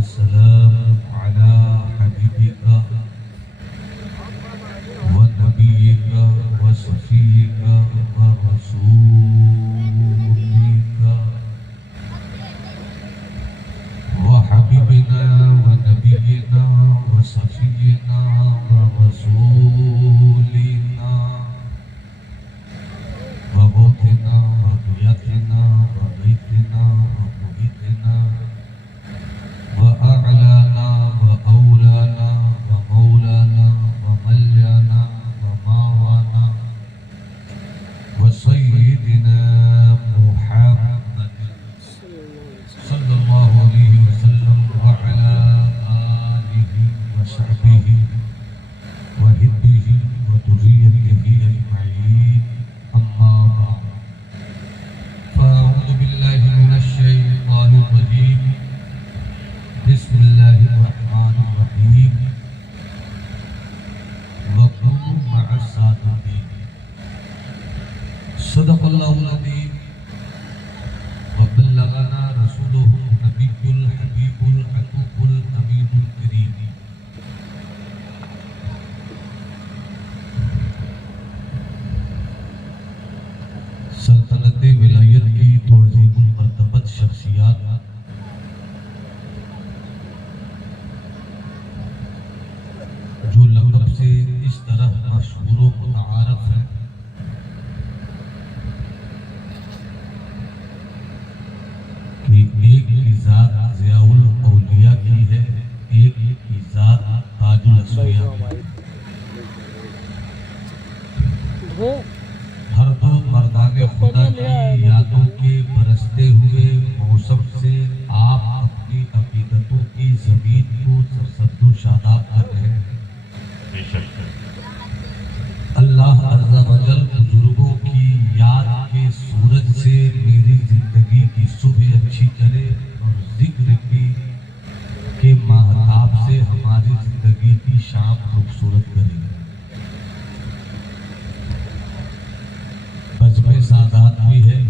والسلام على حبيبك ونبيك وصفيك ورسولك وحبيبنا ونبينا وصفينا ورسولنا وغوثنا وغياثنا وغيثنا ومغيثنا وأعلانا وأولانا ومولانا وملجانا وماوانا وسيدنا محمد صلى الله عليه وسلم وعلى آله وصحبه وحبه وذريته أجمعين أما بعد فأعوذ بالله من الشيطان الرجيم بسم الله الرحمن الرحيم وكونوا مع الصادقين صدق الله العظيم وبلغنا رسوله النبي الحبيب العتوق الأمين الكريم سلطنت ولایت کی تو عظیم المرتبت شخصیات جو لقب سے اس طرح مشہور و متعارف ہے کہ ایک کی ذات ضیاء الاولیاء کی ہے، ایک کی ذات تاج الاسویاء کی ہے۔ ہر دو مردان خدا کی یادوں کے برستے ہوئے موسم سے آپ اپنی عقیدتوں کی زمین کو سرسبز و شاداب کر رہے ہیں۔ اللہ عز و جل بزرگوں کی یاد کے سورج سے میری زندگی کی صبح اچھی کرے اور ذکر کی کہ ماہتاب سے ہماری زندگی کی شام خوبصورت کرے۔ بزم سادات بھی ہے،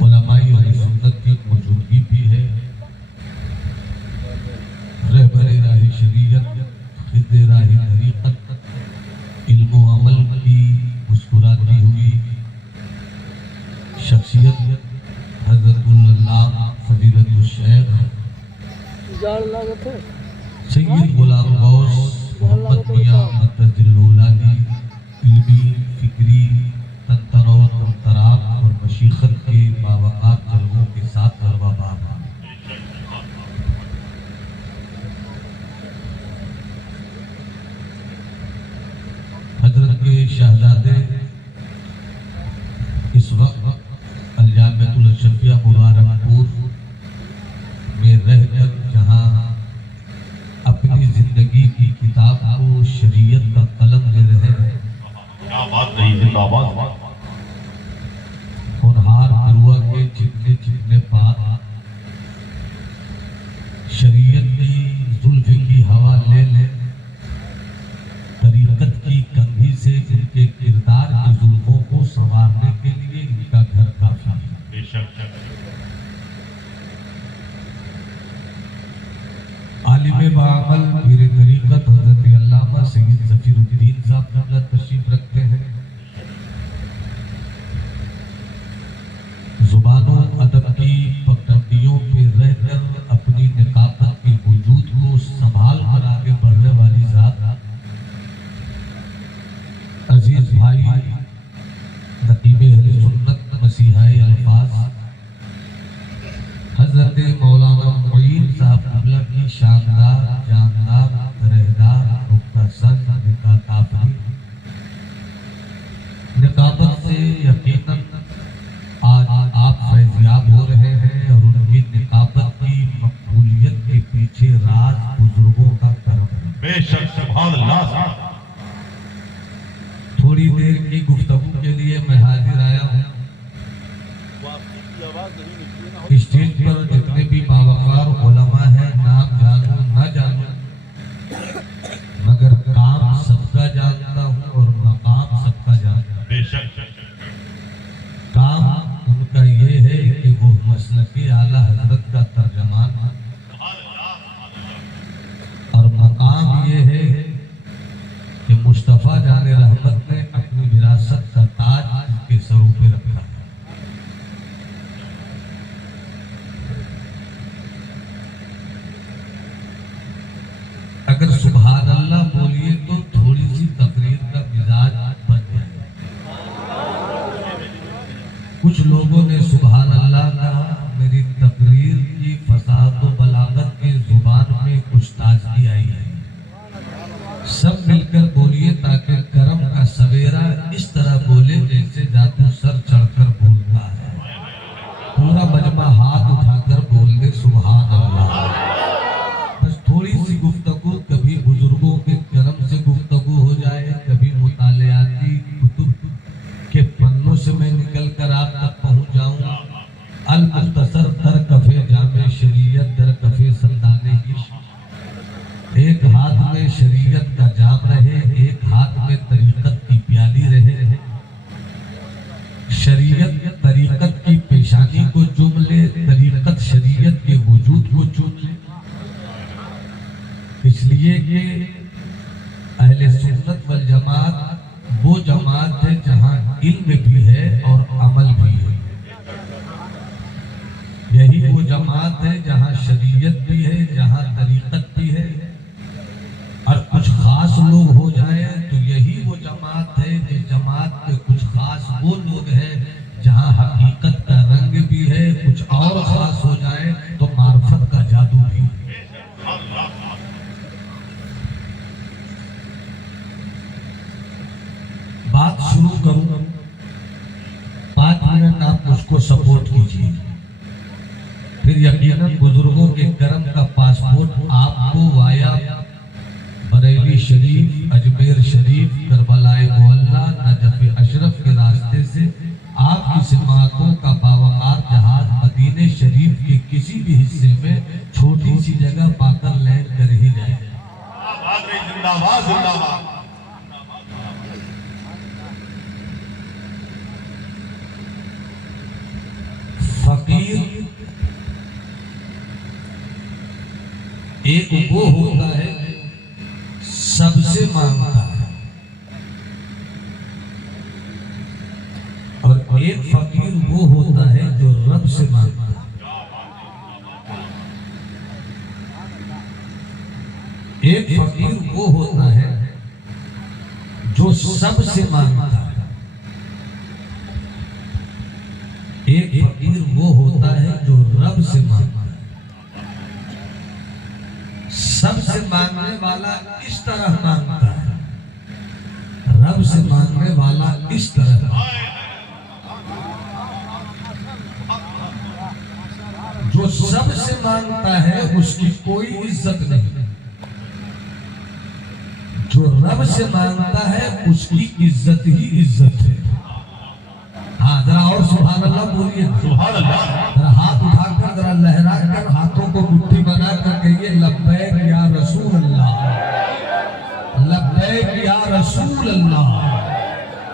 علماء اہل سنت کی موجودگی بھی ہے، رہبر راہ شریعت، خد راہ طریقت، علم و عمل کی مسکراتی ہوئی شخصیت حضرت اللہ فضیلت الشیخ سید غلام غوث محمد میاں مدد الولانی علمی، فکری تنتر و تنتراب اور مشیخت کے باوقات جلووں کے ساتھ طلبہ باب ہیں۔ حضرت کے شہزادے اس وقت الجامعۃ الاشرفیہ مبارک پور میں رہ کر جہاں اپنی زندگی کی کتاب کو شریعت کا قلم لے رہے ہیں، اور ہار گروا کے چکنے چکنے پار شریعت کی زلف کی ہوا لے لے، طریقت کی کنگھی سے ان کے کردار کی زلفوں کو سنوارنے کے لیے ان کا گھر کافی ہے۔ عالم بعمل پیر طریقت حضرت علامہ سید ظفیر الدین صاحب قبلہ تشریف رکھتے ہیں۔ زبان و ادب کی پگڈنڈیوں پہ رہ کر اپنی نقابت کے وجود کو سنبھال کر آگے بڑھنے والی ذات عزیز بھائی نقیب اہل سنت مسیحائی الفاظ حضرت مولانا معین صاحب قبلہ کی شاندار جاندار رہدار نقطہ سن نقابت سے یقیناً آج آپ فیضیاب ہو رہے ہیں، اور ان کی نقابت کی مقبولیت کے پیچھے راز بزرگوں کا کرم ہے۔ بے شک سبحان اللہ۔ تھوڑی دیر کی گفتگو کے لیے میں حاضر آیا ہوں۔ اسٹیج پر جتنے بھی باوقار علماء ہیں، نام جانو نہ جانو، مگر کام سب کا جانتا ہوں اور مقام سب کا جانتا ہوں۔ بے شک کام ان کا یہ ہے کہ وہ مسلک اعلیٰ حضرت کا ترجمان اگر سبحان اللہ بولیے تو تھوڑی سی تقریر کا مزاج بن جائے. کچھ لوگوں نے سبحان اللہ کہا، میری تقریر کی فصاحت و بلاغت کی زبان میں کچھ تازگی آئی ہے. سب مل کر بولیے تاکہ کرم کا سویرا اس طرح بولے جیسے جادو سر چڑھ کر بولتا ہے. پورا مجمع ہاتھ اٹھا کر بول دے سبحان اللہ. بس تھوڑی سی گفتگو، کبھی بزرگوں کے کرم سے گفتگو ہو جائے، کبھی مطالعاتی کتب کے پنوں سے میں نکل کر آپ تک پہنچ جاؤں. المختصر در کفے جامع شریعت در کفے سلطان عشق. ایک ہاتھ میں شریعت کا جام رہے، ایک ہاتھ میں طریقت کی پیالی رہے. شریعت طریقت کی پیشانی کو چوم لے، طریقت شریعت کے وجود کو چوم لے. اس لیے کہ اہل سنت والجماعت وہ جماعت ہے جہاں علم بھی ہے اور عمل بھی ہے. یہی وہ جماعت ہے جہاں شریعت بھی ہے، جہاں طریقت بھی ہے. اور کچھ خاص لوگ ہو جائیں تو یہی وہ جماعت ہے. جس جماعت کے کچھ خاص وہ لوگ ہیں جہاں حقیقت کا رنگ بھی ہے. کچھ اور خاص ہو جائیں تو معرفت کا جادو بھی ہے. بات شروع کروں، 5 منٹ آپ مجھ کو سپورٹ کیجیے، پھر یقیناً بزرگوں کے کرم کا پاسپورٹ آپ کو وایا بریلی شریف، اجمیر شریف، کربلائے معلیٰ، نجف اشرف کے راستے سے آپ کی سماعتوں کا باوقار جہاز مدینہ شریف کے کسی بھی حصے میں چھوٹی سی جگہ پا کر لینڈ کر ہی جائے. زندہ باد زندہ باد. فقیر ایک وہ ہوتا ہے سب سے مانگتا ہے، اور ایک فقیر وہ ہوتا ہے جو رب سے مانگتا ہے. ایک فقیر وہ ہوتا ہے جو سب سے مانگتا ہے. ایک فقیر وہ ہوتا ہے جو رب سے مانگتا ہے. سب سے مانگنے والا اس طرح مانگتا ہے، رب سے مانگنے والا اس طرح. جو سب سے مانگتا ہے اس کی کوئی عزت نہیں، جو رب سے مانگتا ہے اس کی عزت ہی عزت ہے. ہاں ذرا اور سبحان اللہ بولیے. سبحان اللہ. ذرا ہاتھ اٹھا کر ذرا لہرا کر ہاتھوں کو مٹھی بنا کر کہیے لبیک یا رسول اللہ، لبیک یا رسول اللہ.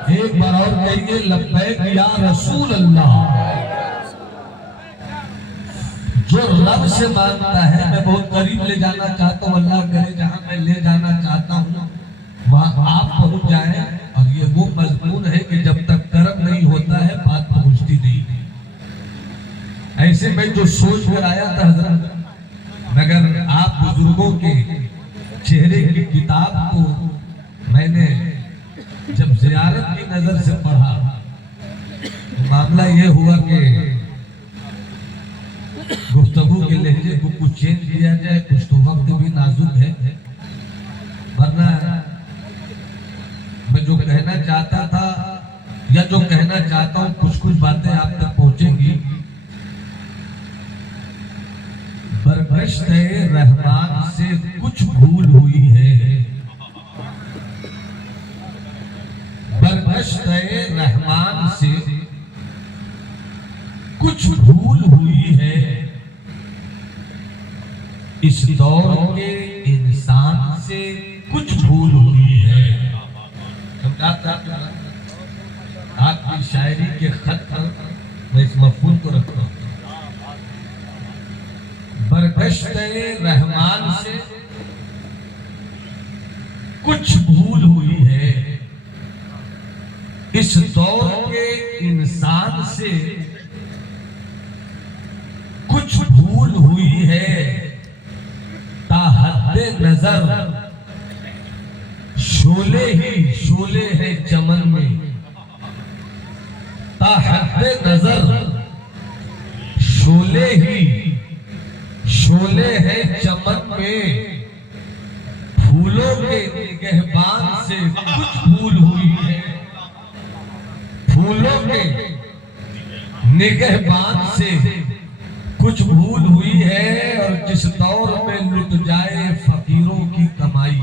ایک بار اور کہیے لبیک یا رسول اللہ. جو رب سے مانگتا ہے، میں بہت قریب لے جانا چاہتا ہوں، اللہ کرے جہاں میں لے جانا چاہتا ہوں وہاں آپ پہنچ جائیں. اور یہ وہ مضمون ہے کہ جب تک کرم نہیں ہوتا ہے بات پہنچتی نہیں. ایسے میں جو سوچ کر آیا تھا حضرت، مگر آپ بزرگوں کے چہرے کی کتاب کو میں نے جب زیارت کی نظر سے پڑھا، معاملہ یہ ہوا کہ گفتگو کے لہجے کو کچھ چینج کیا جائے. کچھ تو وقت بھی نازک ہے، ورنہ میں جو کہنا چاہتا تھا یا جو کہنا چاہتا ہوں کچھ باتیں آپ تک پہنچیں گی. برگشت رحمان سے کچھ بھول ہوئی ہے، برگشت رحمان سے کچھ بھول ہوئی ہے. اس دور کے انسان سے کچھ بھول ہوئی ہے. آپ کی شاعری کے خط پر میں اس مفہوم کو رکھتا ہوں. برگشت رحمان سے کچھ بھول ہوئی ہے، اس دور کے انسان سے کچھ بھول ہوئی ہے. تا حد نظر شعلے ہی شعلے ہے چمن میں، تا حد نظر شعلے ہی شعلے ہے چمن میں، پھولوں کے نگہبان سے کچھ بھول ہوئی ہے، پھولوں کے نگہبان سے کچھ بھول ہوئی ہے، اور جس دور میں لٹ جائے فقیروں کی کمائی،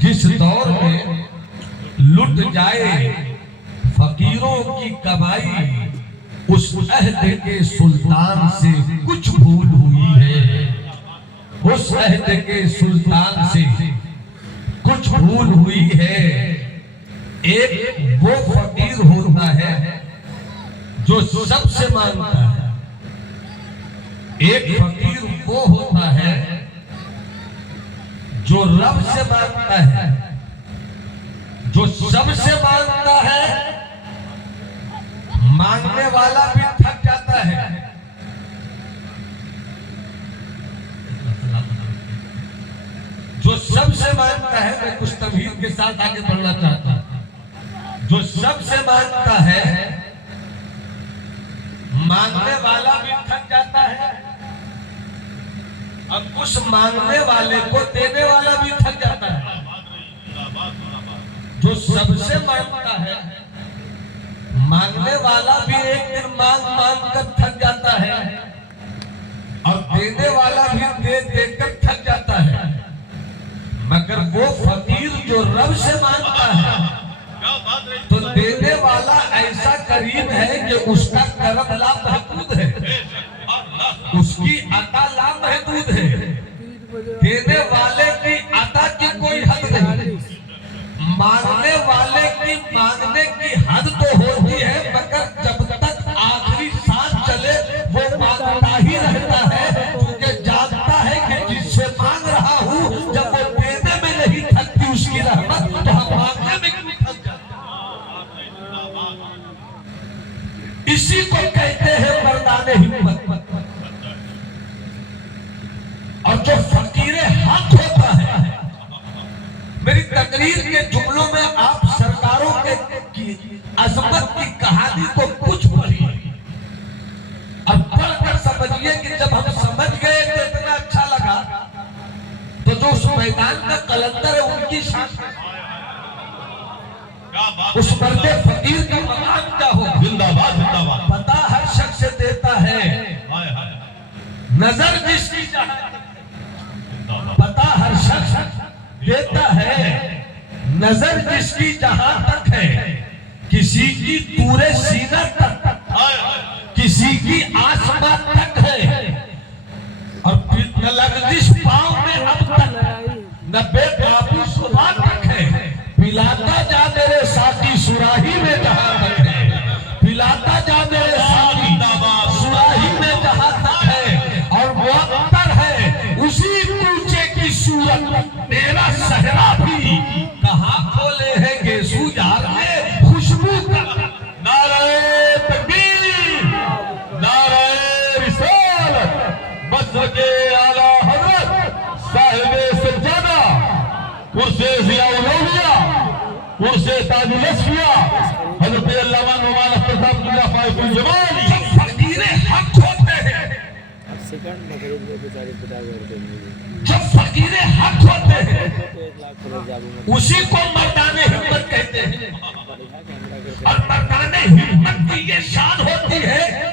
جس دور میں لٹ جائے فقیروں کی کمائی، اس عہد کے سلطان سے کچھ بھول ہوئی ہے، اس عہد کے سلطان سے کچھ بھول ہوئی ہے۔ ایک وہ فقیر ہوتا ہے جو سب سے مانگتا ہے، ایک فقیر وہ ہوتا ہے جو رب سے مانگتا ہے، جو سب سے مانگتا ہے، مانگنے والا بھی تھک جاتا ہے، جو سب سے مانگتا ہے۔ میں کچھ تمہید کے ساتھ آگے بڑھنا چاہتا ہوں۔ جو سب سے مانگتا ہے، مانگنے والا بھی تھک جاتا ہے، اب اس مانگنے والے کو دینے والا بھی تھک جاتا ہے۔ جو سب سے مانگتا ہے، مانگنے والا بھی ایک دن مانگ مانگ کر تھک جاتا ہے، اور دینے والا بھی دے دے کر تھک جاتا ہے، مگر وہ فقیر جو رب سے مانگتا ہے تو دینے والا ایسا کریم ہے کہ اس کا کرم لامحدود ہے، اس کی عطا لامحدود ہے، دینے والے کی عطا کی کوئی حد نہیں، مانگنے والے کی مانگنے کی حد تو ہوتی ہے، مگر جب تک آخری سانس چلے وہ مانگتا ہی رہتا ہے، کیونکہ جانتا ہے کہ جس سے مانگ رہا ہوں جب وہ دینے میں نہیں تھکتی اس کی رحمت، تو ہم مانگنے میں کیوں تھک جاتے ہیں؟ اسی کو کہتے ہیں مردان ہمت۔ اور جو فقیر حق ہوتا ہے، میری تقریر کے جملوں میں آپ سرکاروں کی عظمت کی کہانی کو کچھ پڑھیے، اب پڑھ کر سمجھیے کہ جب ہم سمجھ گئے تو اتنا اچھا لگا، تو جو اس میدان کا قلندر ہے ان کی شان، اس مرد فقیر کا مقام کیا ہو، زندہ باد پتہ ہر شخص سے دیتا ہے، نظر جس کی جہاں پتہ ہر شخص دیتا ہے، نظر جس کی جہاں تک ہے، کسی کی دور سینہ تک، کسی کی آسمان تک ہے، اور نہ لغزش پاؤں میں اب تک، نہ بے قابو صبح تک ہے، پلاتا جا میرے ساقی سراہی میں جہاں تک ہے، پلاتا جا میرے ساقی سراہی میں جہاں تک ہے، اور معطر ہے اسی کوچے کی صورت، میرا صحرا بھی کہاں کھولے ہیں گیسو یار نے خوشبو کا، نعرہ تکبیر، نعرہ رسالت، مسجد اعلیٰ حضرت صاحب سجادہ، عرص ضیاء الاولیاء، عرص تاج الاصفیاء، حضرت علامہ نعمان اختر صاحب اللہ فائق الجمال۔ جب فقیر حق ہوتے ہیں، جب فقیر حق ہوتے ہیں، اسی کو مردان ہمت کہتے ہیں، اور مردان ہمت کی یہ شان ہوتی ہے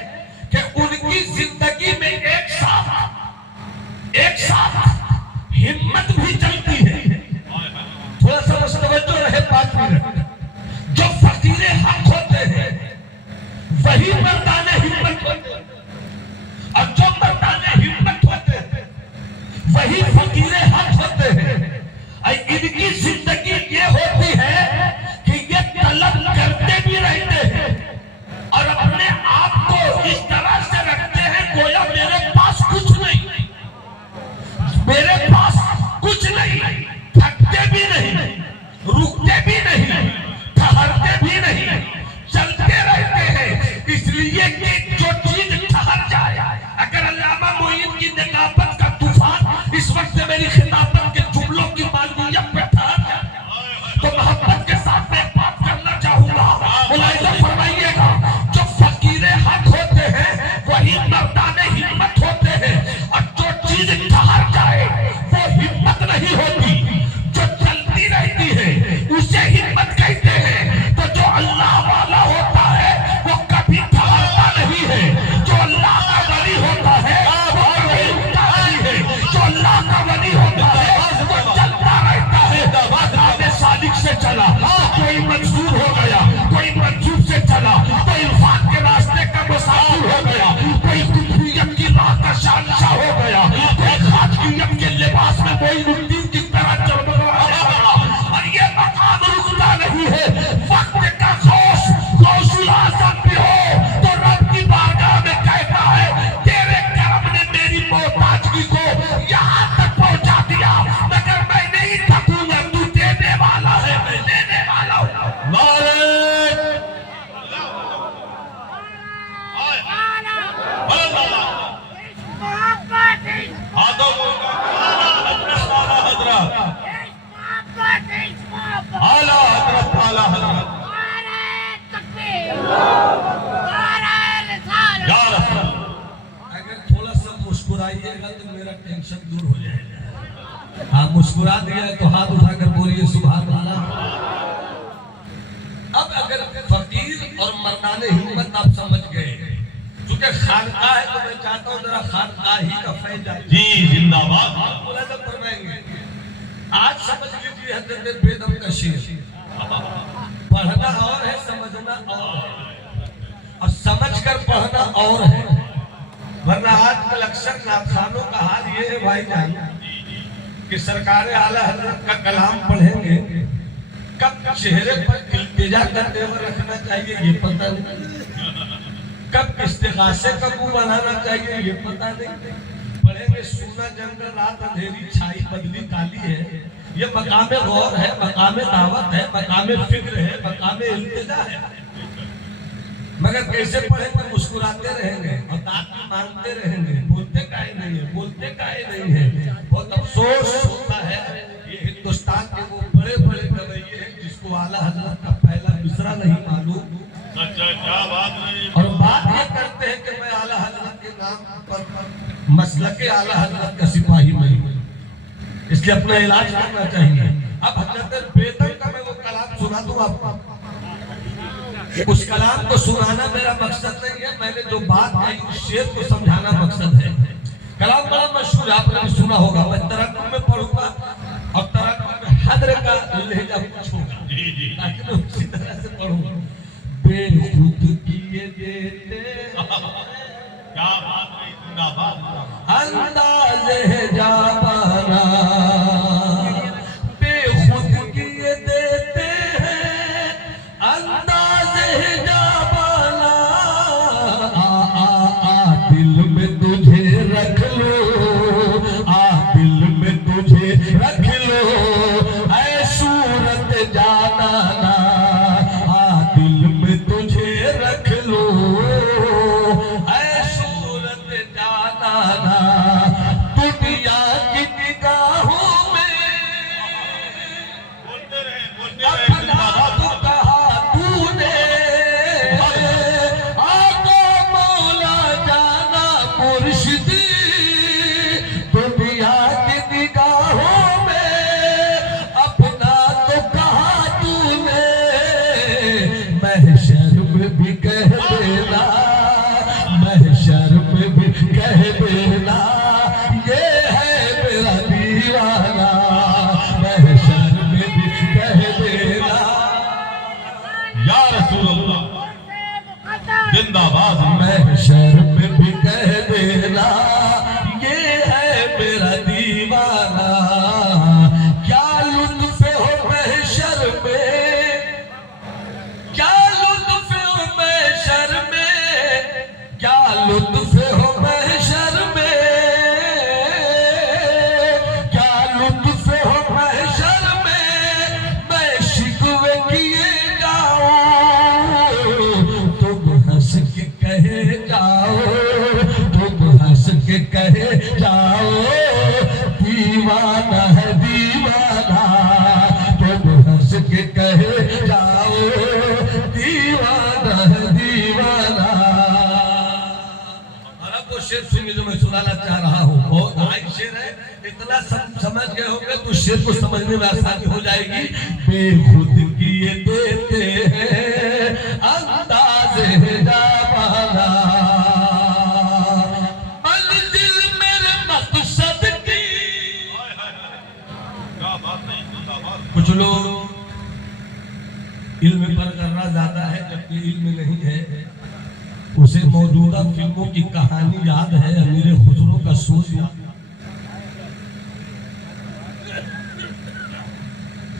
کہ ان کی زندگی میں ایک ساتھ ہمت بھی چلتی ہے۔ تھوڑا سا مستوجہ رہے 5 منٹ۔ جو فقیر حق ہوتے ہیں وہی مردان ہمت ہوتے ہیں، اور جو مردان ہمت ہوتے ہیں وہی فقیر حق ہوتے ہیں۔ ان کی زندگی یہ ہوتی ہے کہ یہ طلب کرتے بھی رہتے ہیں، اور اپنے آپ کو اس طرح سے رکھتے ہیں گویا میرے پاس کچھ نہیں، میرے پاس کچھ نہیں، تھکتے بھی نہیں، رکتے بھی نہیں، ٹھہرتے بھی نہیں، چلتے رہتے ہیں، اس لیے کہ جو چیز ٹھہر جائے، اگر علامہ معین کی نقابت کا طوفان اس وقت میں میری خطابت کے جملوں کی معلومیت پہ ٹھہر تو محبت کے ساتھ میں ایک بات کرنا چاہوں گا. ملاحظہ فرمائیے گا, جو فقیر حق ہوتے ہیں وہی مردان ہمت ہوتے ہیں, اور جو چیز ٹھہر جائے وہ ہمت نہیں ہوتی, جو چلتی رہتی ہے اسے ہمت کہتے ہیں. تو جو اللہ والا ہوتا ہے وہ کبھی ٹھہرتا نہیں ہے, جو اللہ کا ولی ہوتا ہے وہ کبھی رکتا نہیں ہے, جو اللہ کا ولی ہوتا ہے وہ چلتا رہتا ہے. راہ صادق سے چلا کوئی منصور ہو گیا, کوئی منصور سے چلا کوئی عرفان کے راستے کا مسافر ہو گیا, کوئی قطبیت کی راہ کا شہنشاہ ہو گیا, کوئی خاتمیت کے لباس میں معین الدین کی طرح چمکنے لگا. اور یہ مقام رکتا نہیں ہے. وقت کا غوث الاعظم بھی ہو تو رب کی بارگاہ میں کہتا ہے تیرے کرم نے میری محتاجگی کو یہاں تک پہنچا دیا, مگر میں نہیں تھکوں گا, تو دینے والا ہے, میں دینے والا ہوں. اگر تھوڑا سا مسکرائیے گا تو میرا ٹینشن دور ہو جائے گا. آپ مسکرا دیا ہے تو ہاتھ اٹھا کر بولیے سبحان اللہ. اب اگر فقیر اور مردان ہمت آپ سمجھ گئے, چونکہ خانقاہ ہے تو میں چاہتا ہوں ذرا خانقاہی کا فائدہ جی زندہ باد. ملاحظہ فرمائیں گے. آج سمجھ لیجیے حضرت بیدم کا شعر, پڑھنا اور ہے سمجھنا اور ہے, اور سمجھ کر پڑھنا اور ہے. ورنہ آج کل اکثر ناخوانوں کا حال یہ ہے بھائی جان کہ سرکار اعلیٰ حضرت کا کلام پڑھیں گے, کب چہرے پر التجا کرتے ہوئے رکھنا چاہیے یہ پتہ نہیں, کب استغاثے کا منہ بنانا چاہیے یہ پتہ نہیں. پڑھیں گے سونا جنگل رات اندھیری چھائی بدلی کالی ہے, یہ مقام غور ہے, مقام دعوت ہے, مقام فکر ہے, مقام التجا ہے. مگر کیسے پڑھیں گے, مسکراتے رہیں گے اور داد مانگتے رہیں گے, بولتے کائے نہیں ہے, بولتے کائے نہیں ہے. بہت افسوس ہوتا ہے یہ ہندوستان کے وہ بڑے بڑے گویے ہیں جس کو اعلیٰ حضرت کا پہلا مصرع نہیں معلوم, اور بات یہ کرتے ہیں کہ میں اعلیٰ حضرت کے نام پر مسلک اعلیٰ حضرت کا سپاہی میں ہوں, اس لیے اپنا علاج کرنا چاہیے. اب حضرت بیدم کا میں وہ کلام سنا دوں آپ کو. اس کلام کو سنانا میرا مقصد نہیں ہے, میں نے جو بات کہی اس شعر کو سمجھانا مقصد ہے. کلام بڑا مشہور ہے, آپ نے بھی سنا ہوگا. میں ترنم میں پڑھوں گا اور ترنم میں حضر کا لہجہ پوچھوں گا تاکہ میں اسی طرح سے پڑھوں. بے خود کیے دیتے کیا بات ہے, زندہ باد. انداز جانا بے خود کیے دیتے ہیں, انداز جانا دل میں تجھے رکھ لو, دل میں تجھے رکھ لو, اے صورت جانا دل میں تجھے رکھ لو, اے صورت جانا دنیا کی نگاہوں میں اپنا تو کہا تو نے, آقا مولا جانا مرشدی, دنیا کی نگاہوں میں اپنا تو کہا تو نے. محشر میں بھی کہہ دینا, محشر میں بھی کہہ دینا یہ ہے میرا دیوانہ, محشر میں بھی کہہ دینا. یا رسول اللہ زندہ باد. محشر میں بھی کہہ دینا یہ ہے میرا دیوانہ. کیا لطف ہو محشر میں, کیا لطف ہو محشر میں, کیا لطف ہو محشر میں, کیا لطف ہو محشر میں. میں شکوے کیے جاؤں تم ہنس کے کہے جاؤ, تم ہنس کے کہے جاؤ, دیوانہ ہے دیوانہ، تم ہنس کے کہے جاؤ دیوانہ ہے دیوانہ۔ اور اب وہ شعر سنیے جو میں سنانا چاہ رہا ہوں، بہت ہائی شعر ہے، اتنا سمجھ گئے ہوں گے تو شعر کو سمجھنے میں آسانی ہو جائے گی۔ بے خود کیے دیتے ہیں انداز جاوانا، منزل میرے مقصد کی۔ کچھ لوگ علم پر کرنا زیادہ ہے جبکہ علم نہیں ہے، اسے موجودہ فلموں کی کہانی یاد ہے، امیر خسرو کا سوز یاد،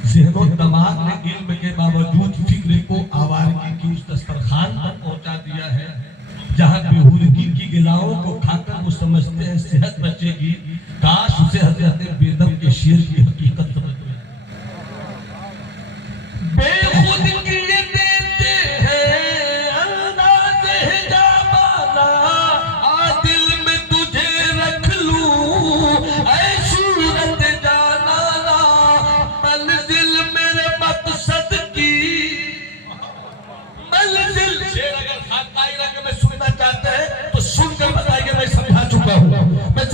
ذہن و دماغ نے علم کے باوجود فکر کو آوارگی کی اس دسترخوان پر پہنچا دیا ہے جہاں بےہودگی کی غذاؤں کو کھا کر وہ سمجھتے ہیں صحت بچے گی، کاش اسے حضرت بیدم کے شعر کی حقیقت سمجھ میں آئے۔ بے خود کیے دیتے ہیں انداز جاوانا، دل میں تجھے رکھ لوں اے صورت جانانا، منزل میرے مقصد کی منزل۔ شعر اگر خانقاہ رنگ میں سننا چاہتے ہیں تو سن کر بتائیے، میں سمجھا چکا ہوں، میں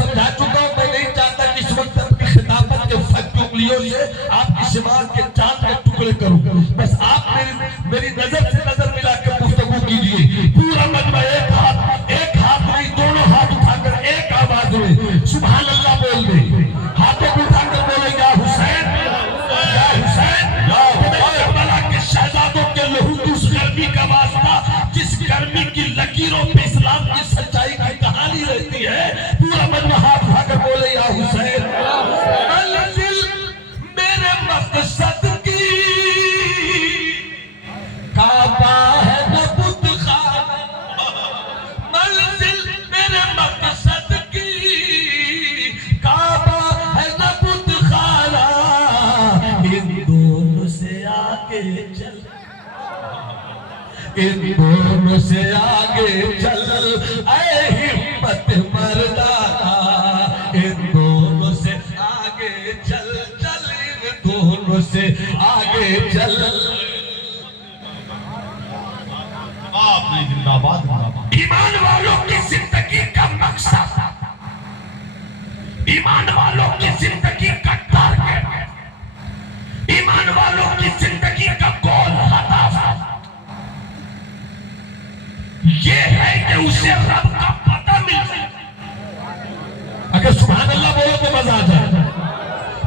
نہیں چاہتا کہ اس وقت اپنی خطابت کے فٹ انگلیوں سے آپ کی سماعت کے چاند کے ٹکڑے کروں، بس آپ میری نظر سے نظر ملا کے گفتگو کیجئے، پورا مجمع ایک ہاتھ نہیں دونوں ہاتھ اٹھا کر ایک آواز میں سبحان اللہ بول دے، ہاتھوں کو اٹھا کر بولے یا حسین یا حسین، کربلا کے شہزادوں کے لہو کی اس گرمی کا واسطہ جس گرمی کی لکیروں پہ اسلام کی سچائی کی کہانی رہتی ہے، پورا مجمع ہاتھ اٹھا کر بولے یا حسین، منزل میرے مقصد کی، کعبہ ہے نہ بت خانہ، منزل میرے مقصد کی، کعبہ ہے نہ بت خانہ، ان دونوں سے آگے چل، ان دونوں سے آگے چل اے ہمت مردانہ، ان دونوں سے آگے چل چل، ان دونوں سے آگے چل۔ آپ نے زندہ باد ایمان والوں کی زندگی کا مقصد، ایمان والوں کی زندگی کا ٹارگٹ، ایمان والوں کی زندگی کا گول، ہدف یہ ہے کہ اسے رب کا پتہ مل جائے۔ اگر سبحان اللہ بولو تو مزہ آ جائے۔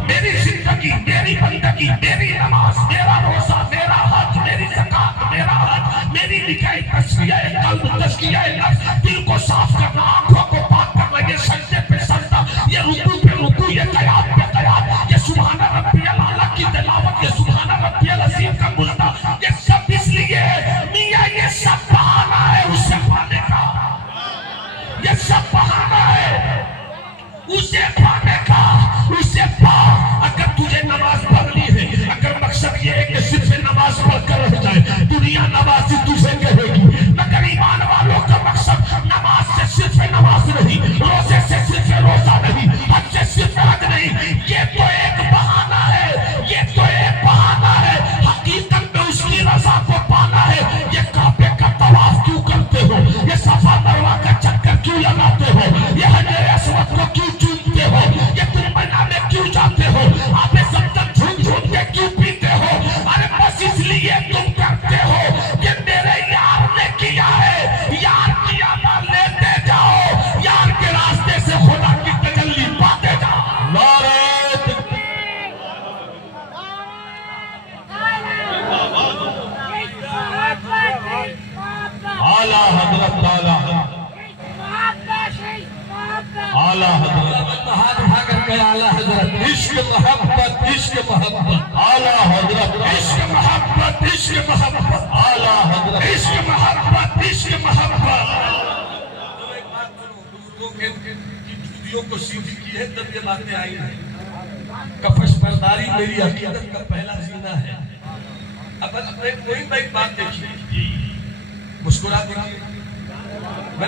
میری زندگی، میری بندگی، میری نماز، میرا روزہ، میرا حج، میری زکات، میرا حج، میری نکاح، تزکیہ قلب، تزکیہ نفس، دل کو صاف کرنا، آنکھوں کو پاک کرنا، یہ سجدے پہ سجدہ، یہ رکوع پہ رکوع، یہ قیام پہ قیام، یہ سبحان ربی الاعلیٰ کی تلاوت، یہ سبحان ربی العظیم کا ملتا، یہ سب اس لیے ہے میاں، یہ سب بہانہ ہے اسے پانے کا، یہ سب بہانہ ہے اسے پانے کا، اسے پا۔ اگر تجھے نماز پڑھنی ہے، اگر مقصد یہ ہے کہ صرف نماز پڑھ کر رہ جائے، دنیا نمازی تجھے کہے گی، مگر ایمان والوں کا مقصد نماز سے صرف نماز نہیں، روزے سے صرف روزہ نہیں، حج سے صرف حج نہیں، یہ تو ایک بہانہ ہے، یہ تو ایک بہانہ ہے، حقیقت میں اس کی رضا کو پانا ہے۔ یہ کعبے کا طواف کیوں کرتے ہو؟ یہ صفا مروہ کا چکر کیوں لگاتے ہو؟ یہ حجر اسود کو کیوں چومتے ہو؟ یہ تم میدان میں کیوں جاتے ہو؟ آپ زمزم جھوم جھوم کے کیوں پیتے ہو؟ ارے بس اس لیے تم کرتے ہو کہ میرے یار نے کیا ہے، یار کیا نہ لیتے جاؤ، یار کے راستے سے خدا کی تجلی پاتے جاؤ۔ اعلیٰ حضرت اعلیٰ حضرت ہاتھ اٹھا کر کے اعلیٰ حضرت، عشق محبت، عشق محبت، اعلیٰ حضرت عشق محبت، عشق محبت، اعلیٰ حضرت عشق محبت، عشق محبت۔ ایک بات سنو، بزرگوں کی جوتیوں کو سیدھی کی ہے تب یہ باتیں آئی ہیں۔ کفش برداری میری عقیدت کا پہلا زینہ ہے۔ اب ایک بات دیکھیے، مسکرا دیکھیے، میں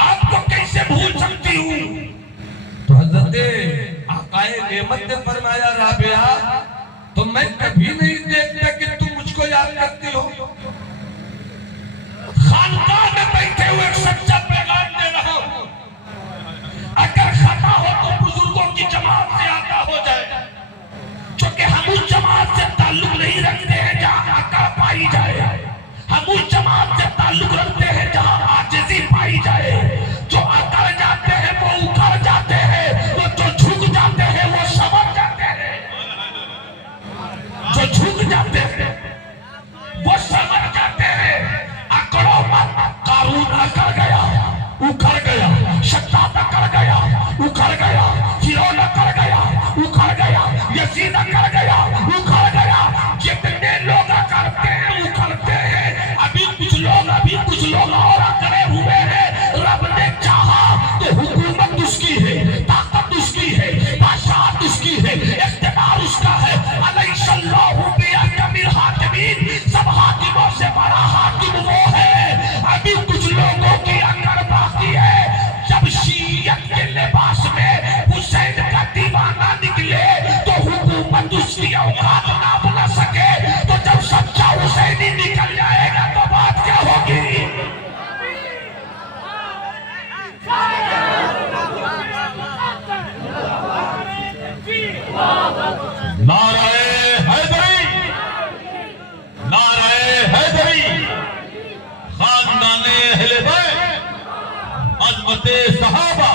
آپ کو کیسے بھول سکتی ہوں؟ تو حضرت آقائے نعمت نے فرمایا رابعہ تو میں کبھی نہیں دیکھتا کہ تم مجھ کو یاد کرتی ہو. خانقاہ میں بیٹھے ہوئے ایک سچا پیغام دے رہا ہوں، اگر خطا ہو تو بزرگوں کی جماعت سے آگاہ ہو جائے، چونکہ ہم اس جماعت سے تعلق نہیں رکھتے ہیں جہاں آقا پائی جائے، ہم اس جماعت سے تعلق رکھتے ہیں جہاں عاجزی پائی جائے. جو اکڑ جاتے ہیں وہ اکھڑ جاتے ہیں، وہ جو جھک جاتے ہیں وہ سمجھ جاتے ہیں، جو جھک جاتے ہیں وہ سمجھ جاتے ہیں. اکڑو مت. قارون اکڑ گیا، اکھڑ گیا. شداد اکڑ گیا، اکھڑ گیا. فرعون اکڑ گیا، اکھڑ گیا. یزید اکڑ گیا، اکھڑ گیا. جتنے لوگ اکڑتے ہیں اکھڑتے ہیں. ابھی کچھ لوگ اور اکڑے ہوئے ہیں. رب نے چاہا تو حکومت اس کی ہے، طاقت اس کی ہے، بادشاہت اس کی ہے، اقتدار اس کا ہے. الیس اللہ باحکم الحاکمین. سب حاکموں سے بڑا حاکم وہ ہے. ابھی کچھ لوگوں کی اکڑ باقی ہے. جب شیعت کے لباس میں حسین کا دیوانہ نکلے تو حکومت اس کی اوقات نہ بنا سکے، تو جب سچا حسینی نکل جائے گا تو بات کیا ہوگی؟ نعرہ حیدری، نعرہ حیدری. خاندان اہل بیت، عظمت صحابہ.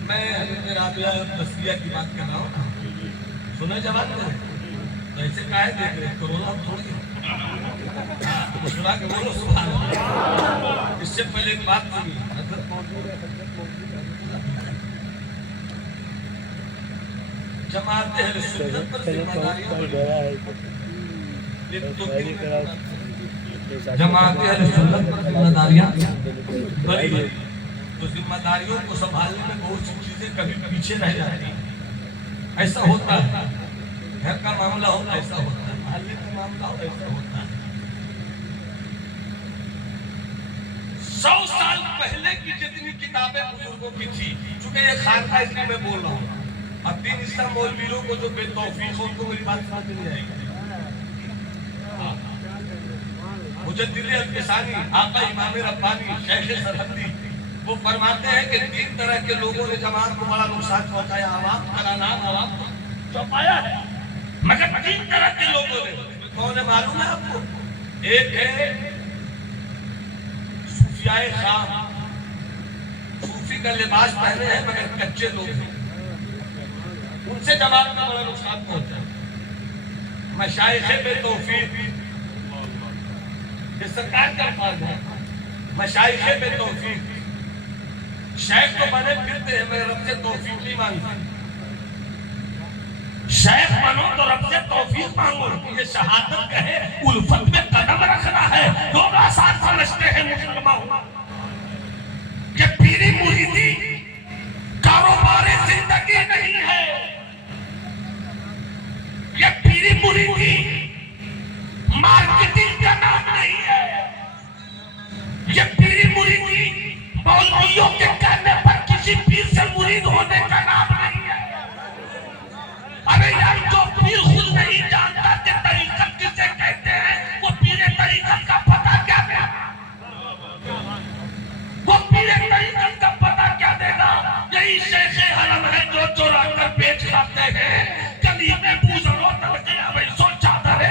میں حضرت رابعہ تسلیہ کی بات کر رہا ہوں. سنے جواب میں ایسے کہے دیکھ رہے کرونا تھوڑی مسکرا کے بولو سبحان اللہ. اس سے پہلے ایک بات سنی. حضرت موجود ہے، حضرت موجود ہے. جماعت اہل سنت پر ذمہ داریاں جماعت اہل سنت پر ذمہ داریاں بڑی بڑی. تو ذمہ داریوں کو سنبھالنے میں بہت سی چیزیں کبھی پیچھے رہ جاتی ہیں. ایسا ہوتا ہے. گھر کا معاملہ ہو ایسا ہوتا ہے، محلے کا معاملہ ہو ایسا ہوتا ہے. 100 سال پہلے کی جتنی کتابیں بزرگوں کی تھی، چونکہ یہ خانقاہ اس لیے میں بول رہا ہوں. اب تین اسلام مولویوں کو جو بے توفیق ہو ان کو میری بات سمجھ نہیں آئے گی. مجدد الفسانی، آقا امام ربانی، شیخ سرحدی وہ فرماتے ہیں کہ 3 طرح کے لوگوں نے جماعت کو بڑا نقصان پہنچایا. عوام کا نام عوام کو چوپایا ہے، مگر 3 طرح کے لوگوں نے. کون ہے معلوم ہے آپ کو؟ ایک ہے صوفیاء خام، صوفی کا لباس پہنے ہیں مگر کچے لوگ ہیں. ان سے جماعت میں بڑا نقصان پہنچا. مشائخ بے توفیق، یہ سرکار کا الفاظ ہے. مشائخ بے توفیق، شیخ تو بنے پھرتے ہیں مگر رب سے توفیق نہیں مانگتے. شیخ بنو تو رب سے توفیق مانگو. یہ شہادت کہے الفت میں قدم رکھنا ہے. لوگ آسان سمجھتے ہیں مسلمان. یہ پیری مریدی کاروبار زندگی نہیں ہے. یہ پیری مریدی مارکیٹنگ کا نام نہیں ہے. یہ پیری مریدی مولویوں کے کہنے پر کسی پیر سے مرید ہونے کا نام نہیں ہے. ارے یار جو پیر خود نہیں جانتا کہ طریقت کسے کہتے ہیں وہ پیر طریقت کا پتہ کیا دے گا؟ وہ پیر طریقت کا پتہ کیا دے گا؟ یہی شیخ حرم ہے جو چورا کر بیچ کھاتے ہیں. کلی میں بوزروں تلقیہ ویسو چادر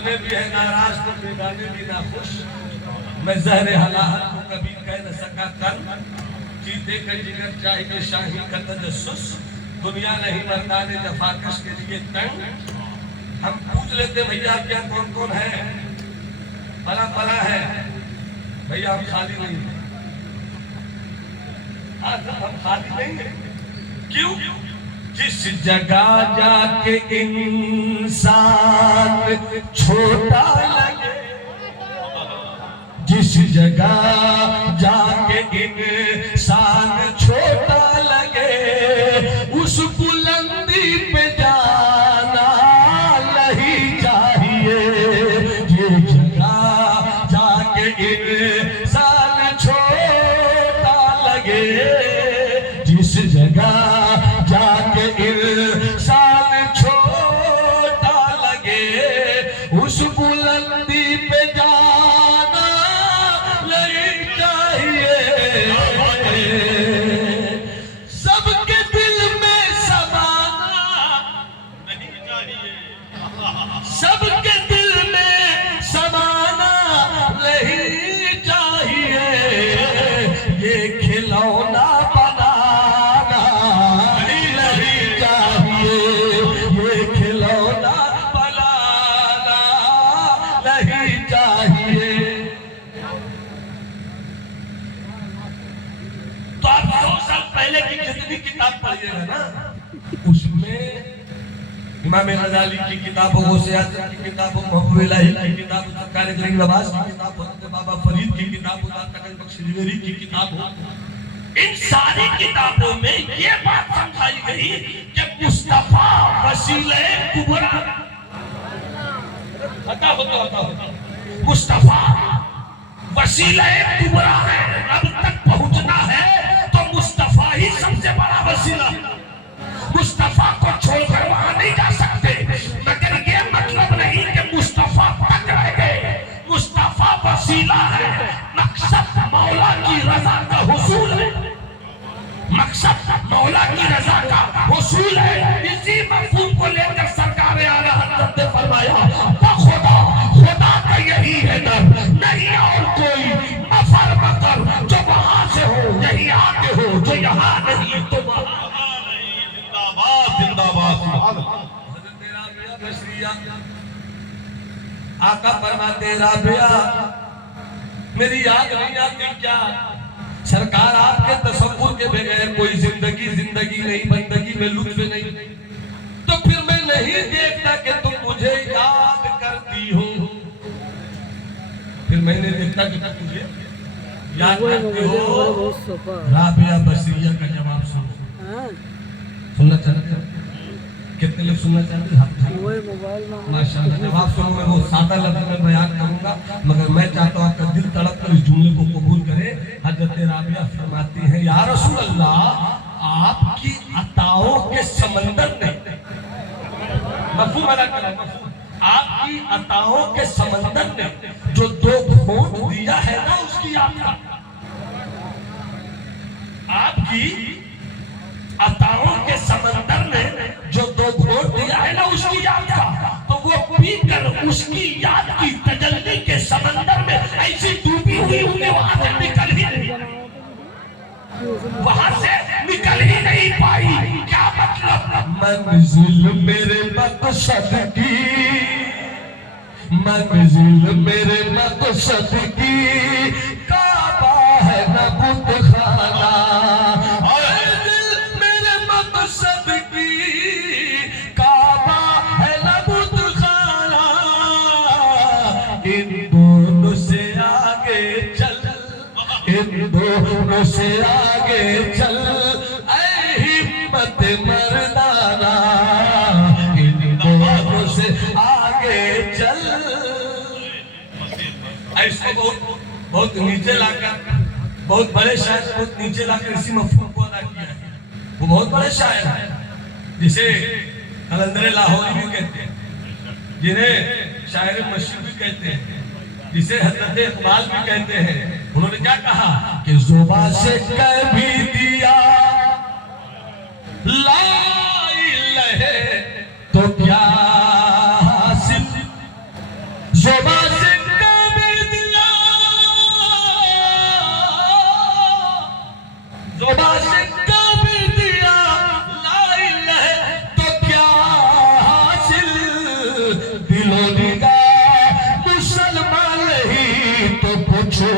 اپنے بھی ہے ناراض تو بیگانے بھی ناخوش. میں زہر حلاحت کو کبھی کہہ نہ سکا کر, جیتے کا جگر چاہیے شاہی کا تجسس, دنیا نہیں مردان جفاکش کے لیے تنگ. ہم پوچھ لیتے بھیا کیا کون کون ہے, پلا پلا ہے بھیا, ہم خالی نہیں ہیں. آج ہم خالی نہیں ہیں. کیوں؟ جس جگہ جا کے انسان چھوٹا لگے, جس جگہ جا کے انسان چھوٹا لگے, اس بلندی پہ جانا نہیں چاہیے. یہ جگہ جا کے انسان چھوٹا لگے, جس جگہ جا کے انسان چھوٹا لگے, اس بلندی پہ جانا نہیں چاہیے. سب کے دل میں سمانا نہیں چاہیے, سب کے دل میں سمانا نہیں چاہیے. یہ کھلونا بنانا نہیں چاہیے, یہ کھلونا بنانا نہیں چاہیے. تو آپ 100 سال پہلے کی جتنی کتاب پڑھیے گا نا, اس میں امام غزالی کی کتاب ہو, غوث اعظم کی کتاب ہو, محبوب الہی کی کتاب ہو, سرکار گرین نواز کی کتاب ہو, حضرت بابا فرید کی کتاب ہو, داتا گنج بخش جویری کی کتاب ہو, ان ساری کتابوں میں یہ بات سمجھائی گئی کہ مصطفیٰ وسیلہ کبریٰ, مصطفیٰ وسیلہ کبریٰ ہے. اب تک پہنچنا ہے تو مصطفیٰ ہی سب سے بڑا وسیلہ ہے. مصطفیٰ کو چھوڑ کر وہاں نہیں جا سکتے, مگر یہ مطلب نہیں کہ مصطفیٰ تک رہ گئے. مصطفیٰ وسیلہ ہے, مقصد مولا کی رضا کا حصول ہے, مقصد مولا کی رضا کا حصول ہے. اسی مفہوم کو لے کر سرکار اعلیٰ حضرت نے فرمایا خدا خدا کا یہی ہے در, نہیں اور کوئی مفر مکر, جو وہاں سے ہو یہی آتے ہو, جو یہاں نہیں تو وہاں. زندہ باد سبحان اللہ. حضرت رابعہ بصریہ آقا فرماتے رابعہ میری یاد نہیں آتی کیا, سرکار آپ کے تصور کے بغیر کوئی زندگی نہیں, بندگی میں لطف نہیں, تو پھر میں نہیں دیکھتا کہ تم مجھے یاد کرتی ہو. پھر میں نے دیکھتا کہ تم مجھے یاد کرتی ہو. رابعہ بصریہ کا جواب سننا چاہتے ہیں, کتنے لوگ سننا چاہتے ہیں؟ ماشاءاللہ. جواب سنو, میں وہ سادہ لفظ میں بیان کروں گا, مگر میں چاہتا ہوں آپ کا دل تڑپ کر اس جملے کو قبول کرے. حضرت رابعہ فرماتی ہیں یا رسول اللہ, آپ کی عطاؤں کے سمندر نے, مفہوم ادا کریں, آپ کی عطاؤں کے سمندر نے جو 2 گھونٹ دیا ہے نا اس کی یاد کا, آپ کی عطاؤں کے سمندر نے جو 2 گھونٹ دیا ہے نا اس کی یاد کا, تو وہ پی کر اس کی یاد کی تجلی کے سمندر میں ایسی ڈوبی ہوئی ہوں گے, وہاں سے نکل ہی نہیں پائی. کیا مطلب؟ منزل میرے مقصد کی, منزل میرے مقصد کی کعبہ ہے نہ بت خانہ, منزل میرے مقصد کی کعبہ ہے نہ بت خانہ. ان دونوں سے آگے چل, ان دونوں سے آگے چل اے ہمت مردانہ, ان دونوں سے آگے چل. ایسا بہت نیچے لا کر, بہت بڑے شاعر بہت نیچے لا کر اسی مفہوم کو ادا کیا ہے. وہ بہت بڑے شاعر ہیں جسے قلندر لاہوری بھی کہتے ہیں, جنہیں شاعر مشرق بھی کہتے ہیں, جسے حضرت اقبال بھی کہتے ہیں. انہوں نے کیا کہا کہ زباں سے کہہ بھی دیا لا الہ تو کیا حاصل, زبا سے کبھی دیا زبا سے کبھی دیا لا الہ تو کیا حاصل دل و نگاہ مسلمان ہی تو پوچھو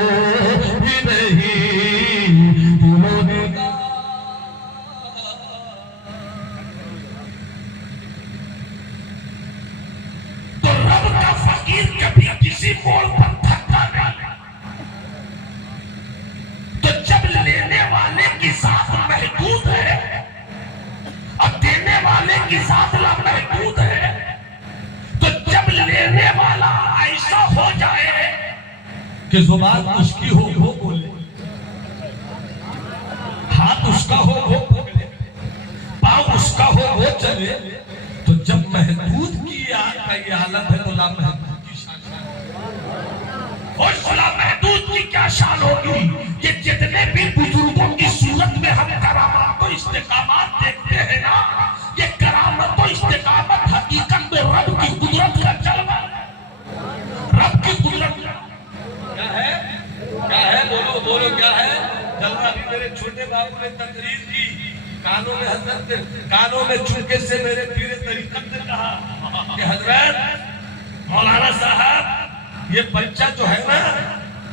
بھی نہیں دل و نگاہ تو رب کا فقیر کبھی کسی موڑ پر تھکتا نہیں تو جب لینے والے کی ذات محدود ہے اور دینے والے کی ذات لامحدود ہے تو جب لینے والا ایسا ہو جائے کہ زبان اس کی ہو وہ بولے ہاتھ اس کا ہو وہ بولے پاؤں اس کا ہو وہ چلے تو جب محدود کی کا یہ حالت ہے تو لامحدود کی شان اور لامحدود کی کیا شان ہوگی کہ جتنے بھی بزرگوں کی صورت میں ہم کرامات و استقامات دیکھتے ہیں نا یہ کرامت و استقامت حقیقت میں رب کی قدرت کا جلوہ ہے رب کی قدرت کیا ہے بولو بولو کیا ہے جلوہ ابھی میرے چھوٹے بابو نے تقریر کی کانوں میں حضرت کانوں میں چونکے سے میرے پیر طریقت نے کہا کہ حضرت مولانا صاحب یہ بچہ جو ہے نا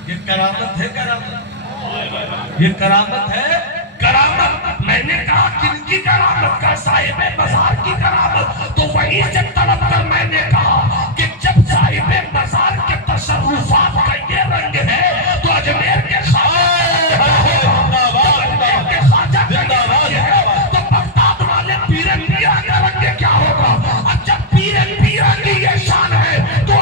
یہ کرامت ہے کرامت یہ کرامت ہے کرامت میں نے کہا کن کی کرامت کا صاحب مزار کی کرامت تو وہی سے طلب کر میں نے کہا کہ جب صاحب مزار کے تصرفات کا یہ رنگ ہے تو اجمیر کے خواجہ تو بغداد والے پیر پیرا کا رنگ کیا ہوگا اور جب پیر پیرا کی یہ شان ہے تو